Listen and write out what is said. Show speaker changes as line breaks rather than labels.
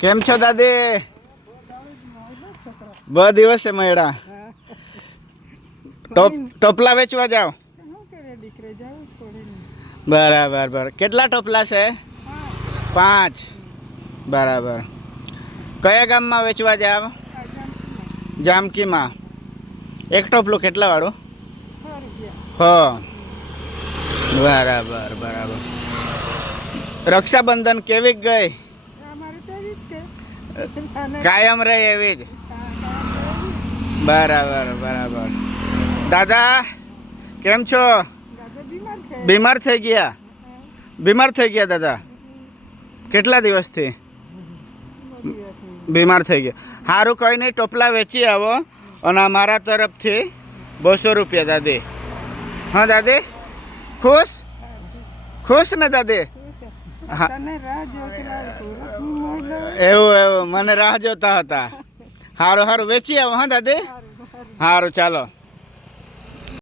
કેમ છો દાદી? બ દિવસે મળ્યા. ટોપ, ટોપલા વેચવા જાઓ. બરાબર બરાબર. કેટલા ટોપલા છે? પાંચ. બરાબર. કયા ગામમાં વેચવા જાવ? જામકીમાં. એક ટોપલું કેટલા વાળું? હો. બરાબર બરાબર. રક્ષાબંધન કેવી ગઈ? કાયમ રહે એવી જ. બરાબર બરાબર. દાદા, કેમ છો? બીમાર થઈ ગયા? બીમાર થઈ ગયા દાદા? કેટલા દિવસથી? બીમાર થઈ ગયા. સારું કંઈ નહીં, ટોપલા વેચી આવો અને અમારા તરફથી બસો રૂપિયા, દાદી. હા, દાદી? ખુશ? ખુશ ને, દાદી? એવું એવું. મને રાહ જોતા હતા. સારું સારું વેચી આવો હા દાદી? સારું ચાલો.